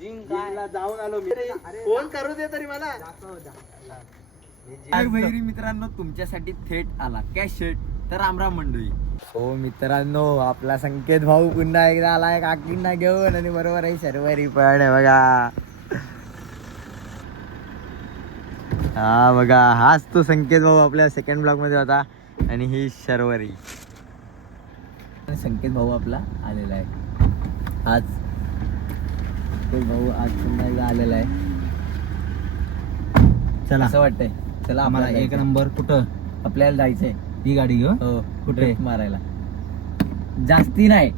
जिमला जाऊन आलो मी. फोन करू दे तरी मला. वैरी मित्रांनो, तुमच्यासाठी थेट आला कॅश शेट. तर रामराम मंडळी. हो मित्रांनो, आपला संकेत भाऊ पुन्हा एकदा आलाय काकींना घेऊन, आणि बरोबर आहे शर्वरी पण आहे बघा. हा बघा, हाच तो संकेत भाऊ आपल्या सेकंड ब्लॉग मध्ये होता, आणि ही शर्वरी. संकेत भाऊ आपला आलेला आहे आज. संकेत भाऊ आज पुन्हा एकदा आलेला आहे. चला, असं वाटतंय. चला आम्हाला एक नंबर. कुठं आपल्याला जायचंय ही गाडी घेऊन? हो. कुठे? कुठे मारायला? जास्ती नाही,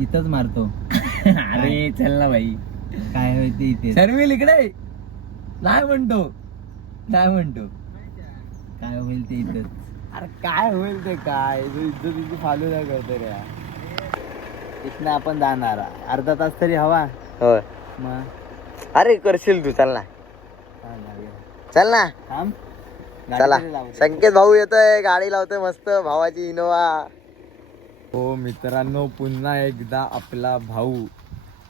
इथंच मारतो. अरे चल ना भाई. काय होईल ते इथे. शर्मिल इकडे नाही म्हणतो, नाही म्हणतो. काय होईल ते इथंच. अरे काय होईल ते काय, इज्जतीची फालुदा करतो रे. इथनं आपण जाणार अर्धा तास तरी हवा. हो. मग अरे करशील तू, चल ना, चल ना. थांब. चला, संकेत भाऊ येतोय, गाडी लावतोय मस्त, भावाची इनोवा. हो मित्रांनो, पुन्हा एकदा आपला भाऊ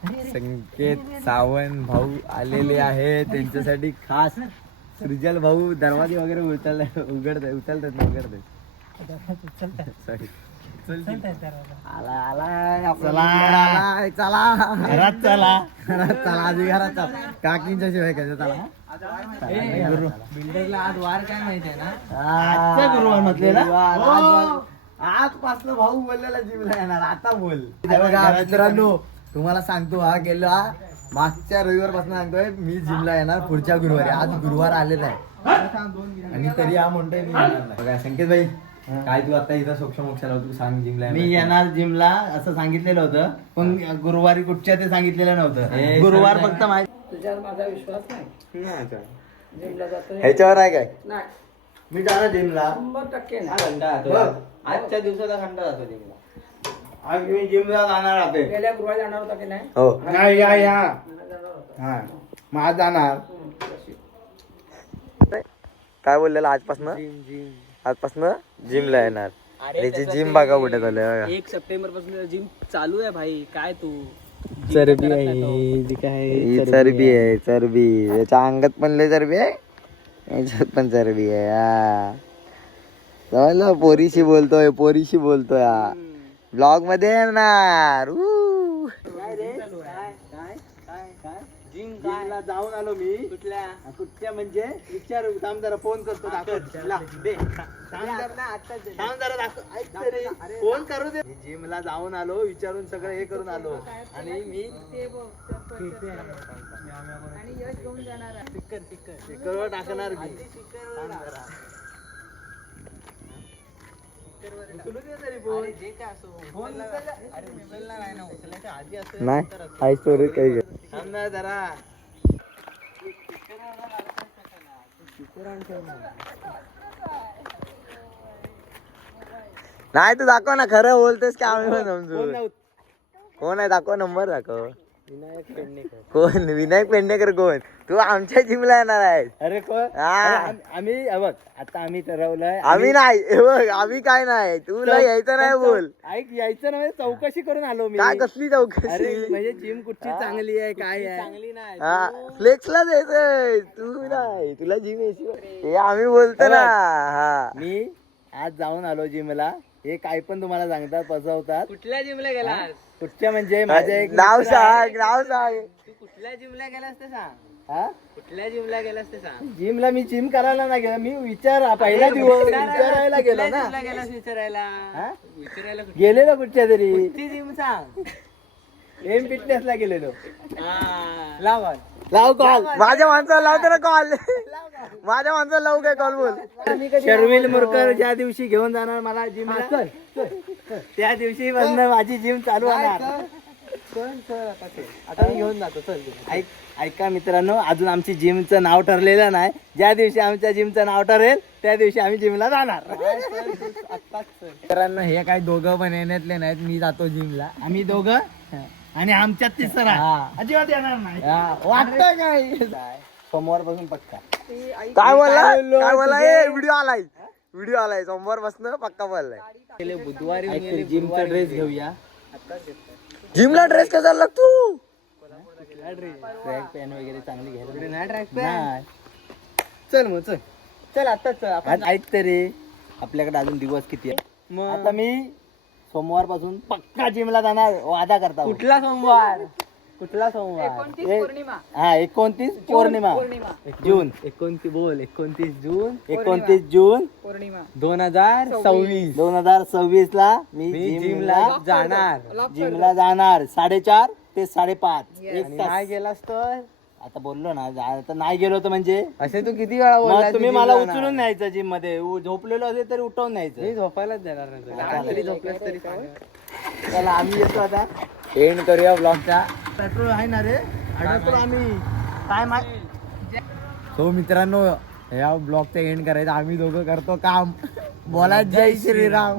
संकेत सावंत भाऊ आलेले आहे. त्यांच्यासाठी खास सृजल भाऊ दरवाजे वगैरे उचलतात. सॉरी, आला चला घरात चला. आधी घरात चला. काकींच्या शिवाय कसं चला. बिल्डरला आज वार काय माहितीये ना? आजचा गुरुवार म्हटलेला? आजपासून भाऊ बोललेला जिमला येणार. आता बोल. बघा मित्रांनो, तुम्हाला सांगतो, हा गेला मागच्या रविवार पासून सांगतोय मी जिमला येणार पुढच्या गुरुवारी. आज गुरुवार आलेला आहे, आणि तरी हा म्हणतोय मी येणार नाही. बघा संकेत भाई, काय तू आता इथं सोक्ष मोक्ष लावतो, सांग जिमला मी येणार जिमला असं सांगितलेलं होतं, पण गुरुवारी कुठच्या ते सांगितलेलं नव्हतं. गुरुवार फक्त तुझ्यावर माझा विश्वास नाही. जिमला जातोय ह्याच्यावर आहे काय? नाही, मी जाणार जिमला. 100% नाही. आजच्या दिवसाचा घंटा जातो जिमला. आज मी जिमला जाणार आहे. गेल्या गुरुवारी जाणार होता की नाही? हो. नाही या जाणार होता. हा, मग आज जाणार. काय बोललेला? आजपासून जिमला येणार. त्याची जिम बघा कुठे झालं. 1 सप्टेंबर पासून जिम चालू आहे भाई. काय तू चरबी आहे, चरबी आहे, चरबी. याच्या अंगात पण लय चरबी आहे, याच्यात पण चरबी आहे. समजलं? पोरीशी बोलतोय ब्लॉग मध्ये येणार. जिमला जाऊन आलो मी. कुठल्या म्हणजे विचार थांब जरा, फोन करतो. फोन करू दे. जिमला जाऊन आलो, विचारून सगळं हे करून आलो, आणि मी स्पीकर टाकणार. नाही हाय स्टोरी काही जरा. नाही तू दाखव ना, खरं बोलतेस की आम्ही पण समजू. कोण आहे दाखव, नंबर दाखव. विनायक पेडणेकर. कोण? विनायक पेडणेकर कोण? तू आमच्या जिमला येणार आहे. अरे कोण? आम्ही बघ, आता आम्ही ठरवलंय. आम्ही नाही, हे बघ, आम्ही काय नाही, तुला यायचं नाही बोल. ऐक, यायचं नाही, चौकशी करून आलो मी. काय कसली चौकशी? अरे म्हणजे जिम कुठची चांगली आहे, काय आहे चांगली नाही. हा, फ्लेक्सला जायचंय. तू नाही, तुला जिम यायची. हे आम्ही बोलतो ना. हा, मी आज जाऊन आलो जिमला. हे काय पण तुम्हाला सांगतात, फसवतात. कुठल्या जिमला गेला? कुठच्या म्हणजे माझ्या एक नाव मित्र आहे. सांग. तू कुठल्या जिमला गेलास ते सांग. हा? कुठल्या जिमला गेलास ते सांग. जिमला मी जिम करायला नाही गेलो, मी पहिला दिवस विचारायला गेलो ना. जिमला गेलास विचारायला? हा? विचारायला गेलेलो कुठच्या तरी. कुठची जिम सांग. एम फिटनेसला गेलेलो. लाव कॉल. माझ्या माणसाला लावतो ना कॉल. माझ्या माणसाला लावू काय कॉल बोल. शर्विल मुरकर ज्या दिवशी घेऊन जाणार मला जिमला, त्या दिवशी माझी जिम चालू होणार. आता मी घेऊन जातो. चल ऐका मित्रांनो, अजून आमची जिमचं नाव ठरलेलं नाही. ज्या दिवशी आमच्या जिमचं नाव ठरेल त्या दिवशी आम्ही जिमला जाणार. मित्रांनो, हे काय दोघं पण येण्यातले नाहीत. मी जातो जिमला. आम्ही दोघं आणि आमच्यात तिसरा अजिबात येणार नाही. वाटतं काय? सोमवार पासून पक्का. काय बोलला? व्हिडिओ आलाय सोमवार पासून पक्का बोललाय. बुधवारी जिमचा ड्रेस घेऊया जिमला ड्रेस कसा लागतो? ट्रॅक पॅन वगैरे चांगली घ्यायला नाही ट्रॅक नाही. चल मग चल चल आताच चल आपण. आज ऐक तरी आपल्याकडे अजून दिवस किती आहे. मग आता मी सोमवार पासून पक्का जिमला जाणार वादा करता. कुठला सोमवार? कुठला सोमवार? 29 पौर्णिमा जून 29 बोल 29 जून 29 जून 2026 2026 ला मी मी जिमला जाणार. जिमला जाणार 4:30 ते 5:30 एक आणि तास. नाही गेलास तर आता बोललो ना आता नाही गेलो तर म्हणजे असे तू किती वेळा बोलला मग तुम्ही मला उचलून न्यायचं जिम मध्ये झोपलेलो असेल तरी उठवून न्यायचं. मी झोपायलाच देणार नाही तुला. रात्री झोपलास तरी सांग. चला आम्ही येतो आता. एंड करूया ब्लॉगचा. पेट्रोल आहे ना रे अडकलो आम्ही काय माहिती. सो मित्रांनो या ब्लॉगचा एंड करायचा. आम्ही दोघं करतो काम. बोला जय श्रीराम.